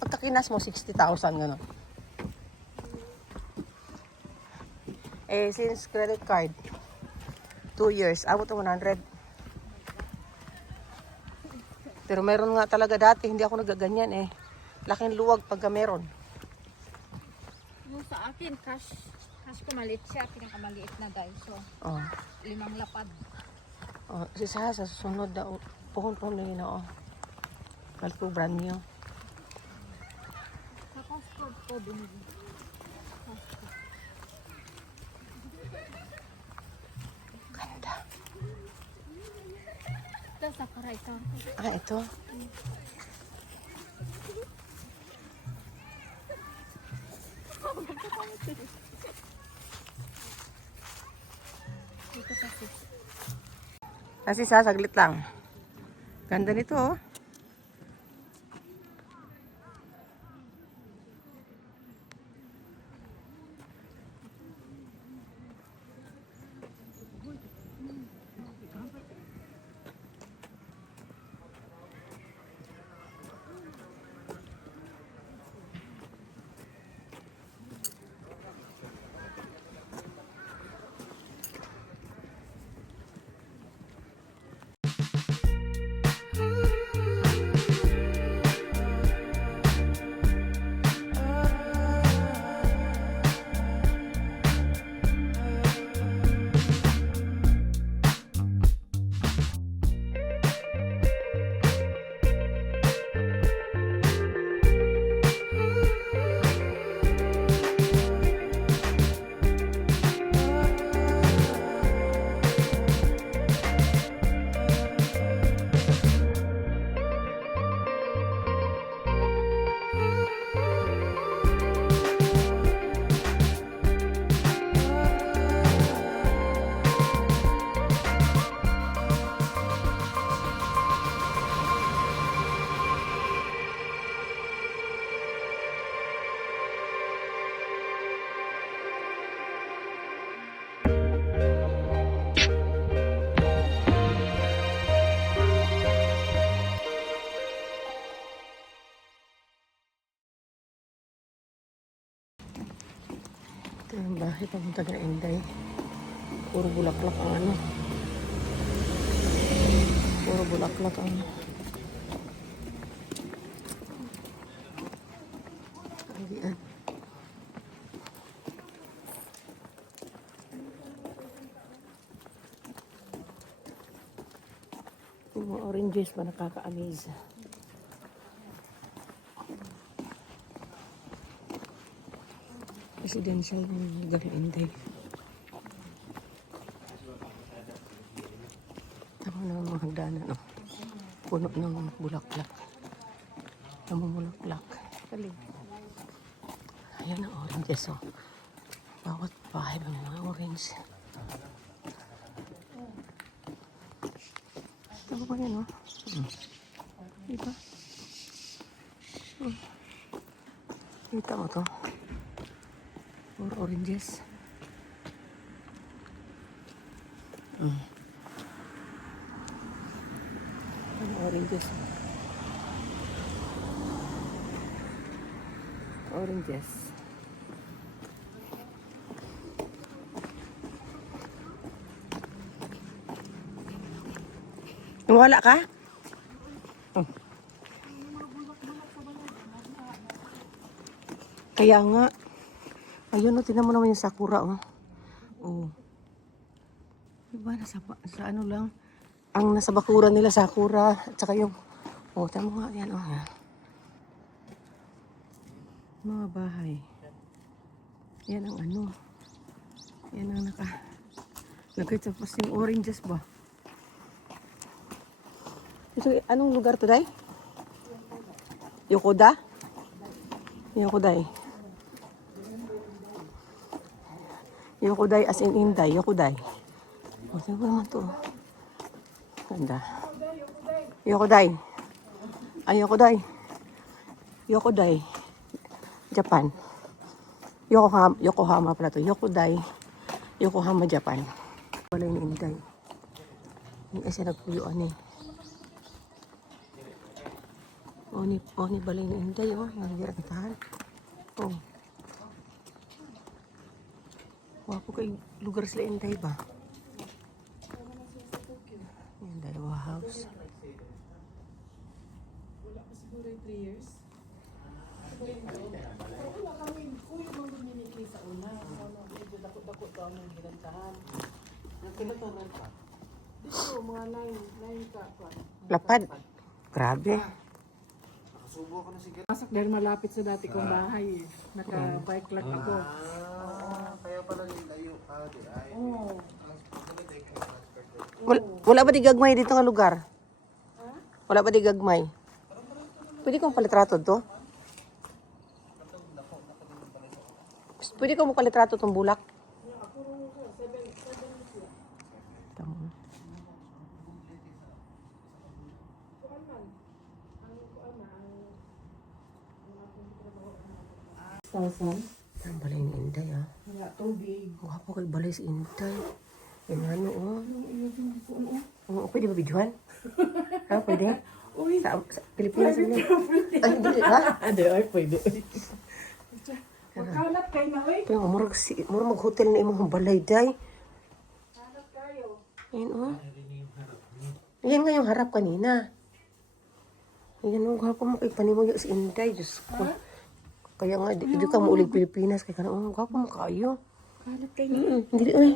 Pagkakinas mo, 60,000 gano'n. Eh, since credit card, 2 years, abot ng 100. Pero meron nga talaga dati, hindi ako nagaganyan eh. Laking luwag pagka meron. Yung sa akin, cash ko maliit siya, pinakamaliit na Daiso. Oh. 5 lapad. Oh, sa susunod na puhon-puhon na yun oh. Kalpo brand new. Sa Costco ko binili. Ganda. Ito sa Karaitan. Ah, ito. Dito kasi. Kasi saglit lang. Ganda nito oh. Ito yung bahay papunta ng Inday. Puro bulaklak ang ano. Puro bulaklak ang ayan. Yung mga oranges pa nakaka-amaze. Residential ng lugar ng Inday. Tama na mga hagdanan, no? Puno ng bulaklak. Namumulaklak. Galing. Ayan ang oranges, oh. Bawat bahay may mga orange. Tama ba yan, oh? Diba? Kita mo to? Or oranges. Oranges. Oranges. Wala ka? Oh. Kaya nga. Ayun, oh, tingnan mo naman yung sakura, oh. Oh. Diba, sa ano lang. Ang nasa bakuran nila, sakura. At saka yung, oh, tingnan mo nga, yan, oh. Yan. Mga bahay. Yan ang ano. Yan ang tapos yung oranges ba? Ito, anong lugar to, Day? Yokoda? Yokoday. Yokoday as in Inday. Yokoday. O, sino naman to? Ganda. Yokoday. Ay, Yokoday. Yokoday. Japan. Yokohama pala to. Yokoday. Yokohama, Japan. Wala yung Inday. Yung isa nagpuyuan eh. Oni balay ni Inday, oh. Nangyari ang tahan. Oh. Wapo kay lugar sila Inday ba? Yung dalawa house. Wala pa siguro 3 years. Wala kami, kuya mong buminili sa una. Medyo dako-dako to ang ginantahan. Nagkilatoran pa. Dito, mga 9 ka. Lapad. Grabe. Subo ko na sige. Masak dahil malapit sa dati kong bahay eh. Naka-bike lang ako. Kaya pala nilayo ka. Ay, Oo. Wala ba di gagmay dito nga lugar? Wala ba di gagmay? Pwede kong palitrato to? Pwede kong palitrato tong bulak? Tama. Thousand. Ang balay ni Inday, ah. Wala tubig. Wapo kay balay si Inday. Yan ano, oh. Oo. Oo, pwede ba videohan? Ha, pwede? Uy. Sa Pilipinas mo. Ay, hindi, ha? Ade, ay pwede. Magkalat kayo na, oy. Pero murag mag-hotel na imong balay, day. Kalat kayo. Yan, oh. Yan nga yung harap kanina. Yan, oh. Gwapo mo kay panimog si Inday. Diyos ko. Kaya nga, di ka maulig Pilipinas. Kaya ka na, oh, gwapo mo kayo. Kalat kayo na. Hindi, oy.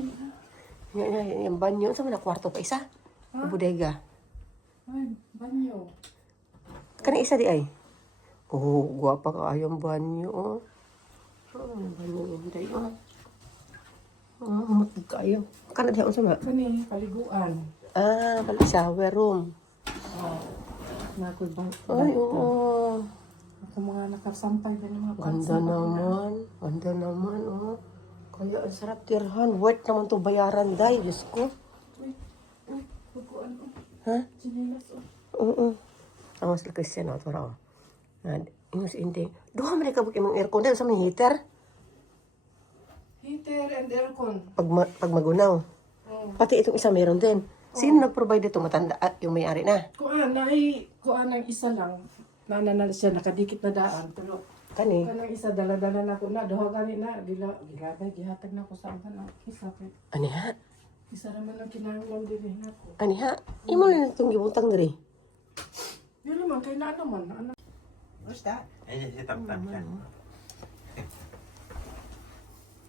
Yung banyo. Saan mo na kwarto pa isa? Yung bodega. Ay, banyo. Kani isa di ay. Oh, guwapa ka ayong banyo, oh. Oh, yung banyo Inday, oh. Oh, matag ka ayo. Kana diha unsa ba? Kani, paliguan. Ah, pala shower room. Nakoy bang. Ay, oo. Ako mga nakasampay ba ng mga Ganda naman. Ganda naman, oh. Kaya ang sarap tirhan. Worth naman to bayaran, day. Diyos ko. Uy, bukuan. Ha? Sinilas, oh. Oo. Ang mas Christian, oh. Tara, oh. Yung si Inday. Duha man ikabuk imong aircon. Dahil sa may heater. Heater and aircon. Pag magunaw. Oh. Pati itong isa meron din. Sino nag-provide ito? Matanda at yung may-ari na. Kuan ang isa lang. Nananal siya, nakadikit na daan. Pero Kani. kanang isa, dala-dala na ko na. Duha gani na. Gilabay, gihatag na ko sa uban ang isa. Aniha? Isa naman ang kinahanglan din na ko. Aniha? Imo na itong gibutang diri. Yun naman, kay na naman. Ano? Where's that? Ay, si Tam-Tam siya.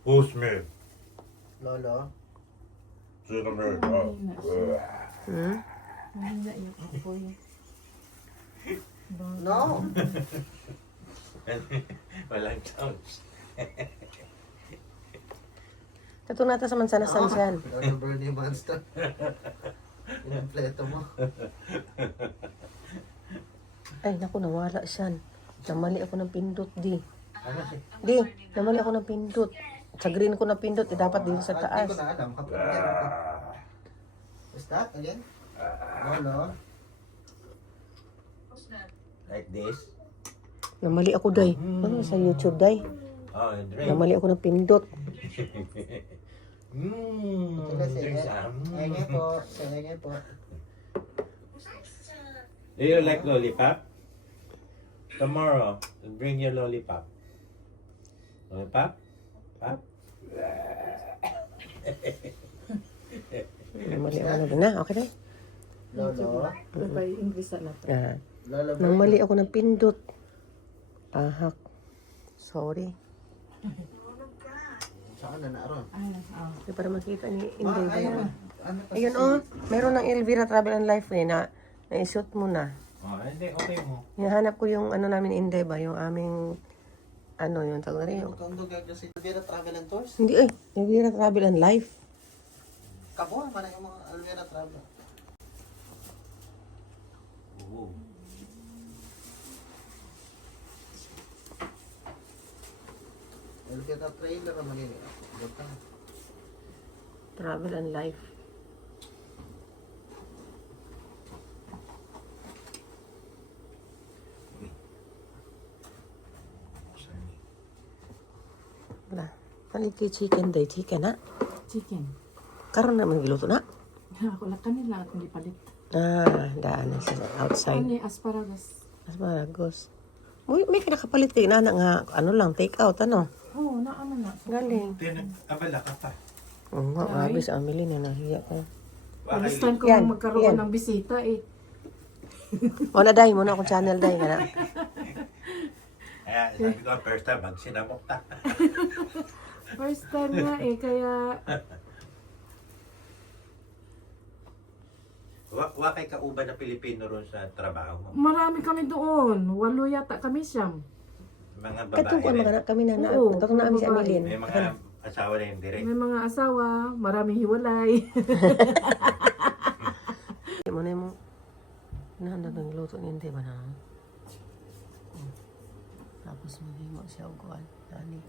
Who's me? Lolo? Sino me? Hmm? Mahina yung apoy. No! Walang chance. Tato nata sa mansanas yan. Lolo Bernie Monster. Inampleto mo. Ay, naku, nawala siya. Namali ako ng pindot, di. Ano si? Di, namali ako ng pindot. Sa green ko na pindot, dapat din sa Hindi taas. ko na alam. Kapag ko. What's that again? Lolo? Like this? Namali ako, day. Ano sa YouTube, day? Oh, drink. Namali ako ng pindot. Ito kasi. Drink some.Enge po.Enge po. Do you like lollipop? Tomorrow, bring your lollipop. Lollipop? Pop? Namali ako na din na. Okay, day? Lolo? By English na to. Ah, Lolo Bernie? namali ako ng pindot. Ahak. Sorry. Saan na naroon? Ay, Di para makita ni Ma, Inday ba ayun. yan? Ano pa Ayun oh, meron ng Elvira Travel and Life eh, na na-shoot mo na. Oh, hindi, okay mo. Hinahanap ko yung ano namin Inday ba, yung aming ano yung tawag na rin yung... Kung gagasi Alvera Travel and Tours? Hindi eh, Elvira Travel and Life. Kabuha man yung mga Alvera Travel. Oo. Alvera Trailer naman yun. Butang. Travel and Life. Wala. Haliki chicken day, chicken na. chicken. Karon naman giluto na. Ako lang kanila at hindi palit. Ah, daan na sa outside. Ano asparagus? Asparagus. May kinakapalit kayo na nga, ano lang, take out, ano? Oo, na ano na. Galing. Abala ka pa. Oo nga, grabe sa Amelie na nahiya ka. First time ko Yan, magkaroon yan. ng bisita eh. Wala day, muna akong channel day ka na. Kaya sabi ko, first time, magsinamok ta. First time nga eh, kaya Wa kay kauban na Pilipino ron sa trabaho mo. marami kami doon. 8 yata kami siyam. Mga Katong ko babae rin. mga kami na, Oo, katong namin si babae. Amelie. May mga asawa na yung direct. May mga asawa, maraming hiwalay. Hindi mo na yung nahanda ng luto niya, hindi ba na? Tapos maghimo siya og kuan. Ani.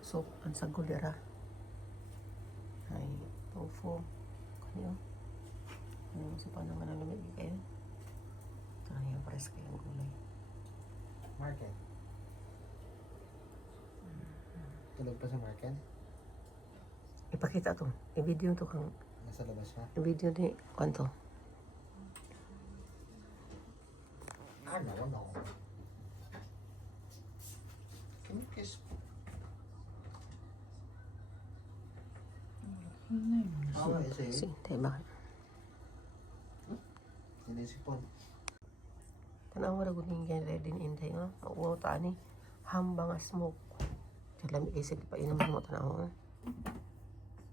So, ang sagulira. Ay, tofu. Kanyo. Ano sa panangan na lumig kayo? Ito lang yung pares kayong gulay. Market. Tulog pa sa market? Ipakita to. I-video to kang Nasa labas pa? i-video ni kanto. Ano? Kinikis. Oo, isa yun. Si, tayo bakit? Sinisipon. Tanaw ra gud ning ready ni Inday oh. Wow ta ani. Hambang smoke. Lami kay sige pa inom mo tanaw.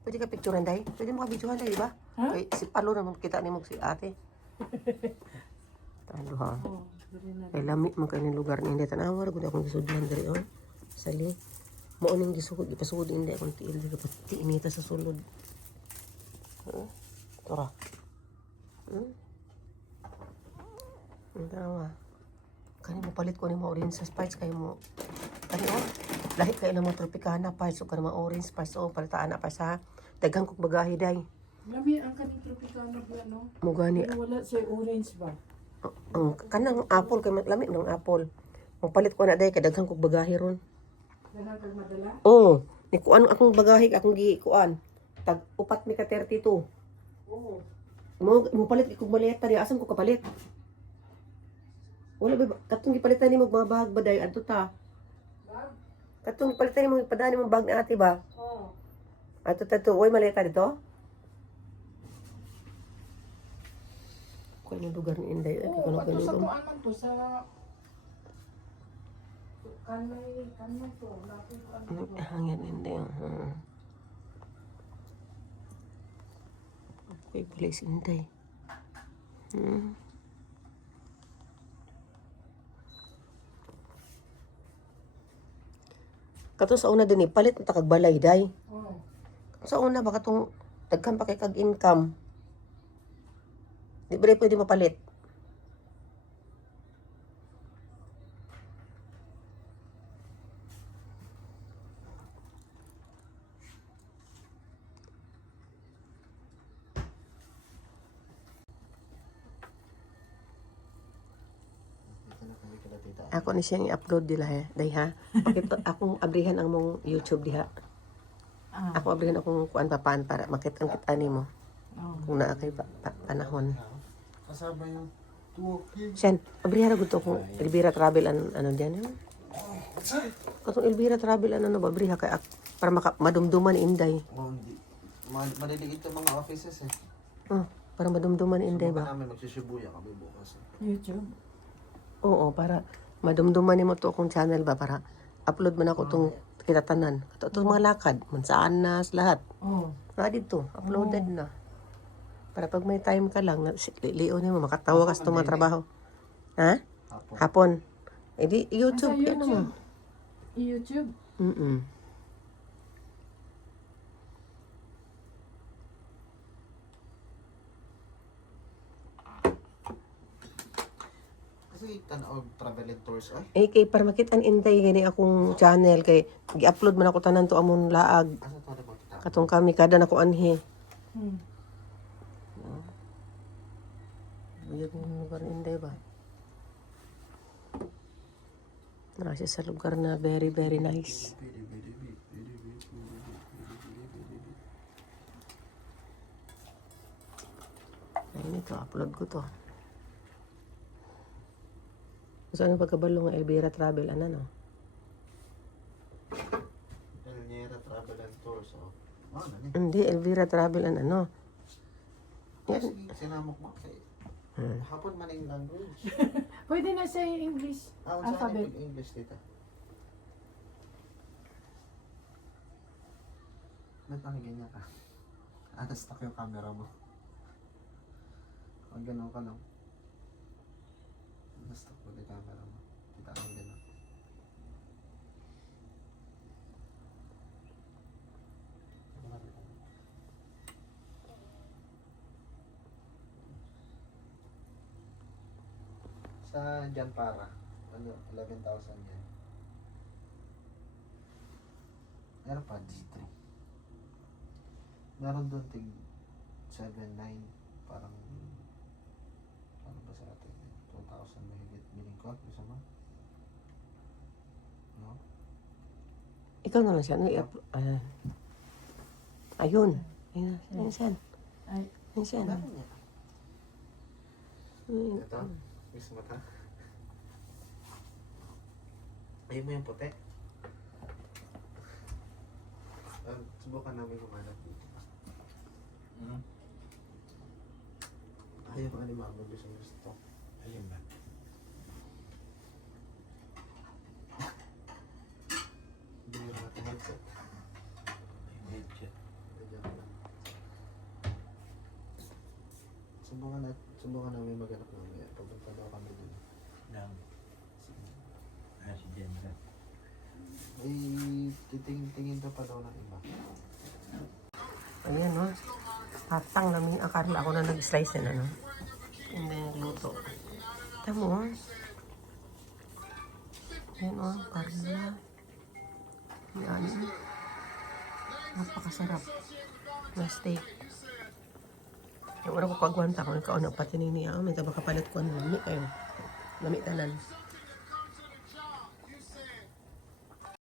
Pwede ka picturean day? Pwede mo ka videohan day, di ba? Ha? Kay si Palo naman kita nimo si ate. Talo ha. Oh, sorry na. Kay lami man kay ning lugar ni Inday tanaw ra gud akong gisudlan diri oh. Sali. Mao ning gisugod ipasugod Inday akong tiil diri pati inita sa sulod. Tora. Ang tawa. Kani mo palit ko ni mga orange spice kayo mo. Kani oh, lahi kayo ng mga tropicana spice o ka mga orange spice o palitaan na pa sa dagang kong bagahe day. Lami ang kaning tropicana ba no? Mo gani Pero wala siya orange ba? ang kanang apple kay lami ng apple. Mo palit ko na day kay dagang kong bagahe ron. Ganang kag madala? Oh, ni kuan akong bagahe akong kuan. Tag upat mi ka 32. Oo. Mo palit kog maleta di asan ko kapalit. Wala ba katong gipalitan nimo mga bag baday adto ta. Bag? Katong palitan nimo ipadaan nimo bag ni ate ba? Oo. Adto ta to, oy maleta dito. Kuan yung lugar ni Inday ay Oo, kuno ato sa kuno. tuan man to sa kanay to, lapit ko ano to. Hangin Inday. Okay, police Inday. Kato sa una din palit ta kag balay day. Oo. Sa una ba katong daghan pa kay kag income. Di ba rin pwede mapalit? Dito na kami kila tita. Ako ni siyang i-upload dila he. Day ha. Pakita akong abrihan ang mong YouTube diha. Ah. Ako abrihan akong kuan papan para makita kita nimo Oo. kung naa kay panahon. Kasama yung tuwok Siyan, abrihan na gusto kong Elvira Travel ano diyan yun. Katong Elvira Travel ano ba abriha kay para madumduman ni Inday. Oh, hindi. Maliliit yung mga offices eh. Oh, para madumduman ni Inday Subukan ba? namin magsisibuya kami bukas. YouTube. Oo, para madumduman nimo to akong channel ba para upload man ako itong kitatanan. Itong mga lakad, mansanas, lahat. Oh. Na dito, uploaded na. Para pag may time ka lang, lilion mo, makatawa ka sa itong mga trabaho. Ha? Hapon. Eh di, YouTube, Sa yan mo. YouTube. Mm-mm. Kasi tanaw travel and tours ay. Eh, kay para makitaan intay gani akong channel, kay gi-upload man ako tanan to amon laag. Asa to mo kita? Katong kami, kada na ko anhi. Hmm. Yung lugar ni Inday ba? Nasa sa lugar na very, very nice. Ayun ito, upload ko to. Saan yung pagkabalo ng Elvira Travel, ano no? Elnera travel and tours oh. Ah, nani. Hindi, Elvira Travel, ano. Kasi sinamok mo kay. Hapon man ang language. Pwede na sa English Ah, unsa alphabet. ni English dito? Nagpangigyan niya ka. Stop yung camera mo. Pag gano'n ka lang. Stop ko yung camera mo. Kita ang gano'n. Sa dyan para. Ano, 11,000 yan. AirPods 3. Meron doon tig 7,900. Parang ba sa atin? 2,000 mahigit biling ko. Isa mo? No? Ikaw na lang siya. Ano, ayun. Ayun, ayun siya. Ay, Ayun siya. Meron niya. Ayun. Ito. Miss mo ta. Ayun mo yung puti. Subukan namin kumanap dito. Ayaw ko ni Mama gusto. Ayun ba? Bili mo natin headset. May headset. Medyo lang. Subukan namin maghanap mamaya. Pagpunta daw kami dun. Ng... si Jenra. Ay, titingin ka pa daw ng iba. Ayan, no? Tatang namin ang Carla. Ako na nag-slice yan, ano? Hindi nagluto. Ito mo, ayan, oh, Carla. Yan. Napakasarap na steak. Yung una ko kagwanta ko, ikaw na pati niya. May tabakapalit ko, nami kayo. Nami tanan.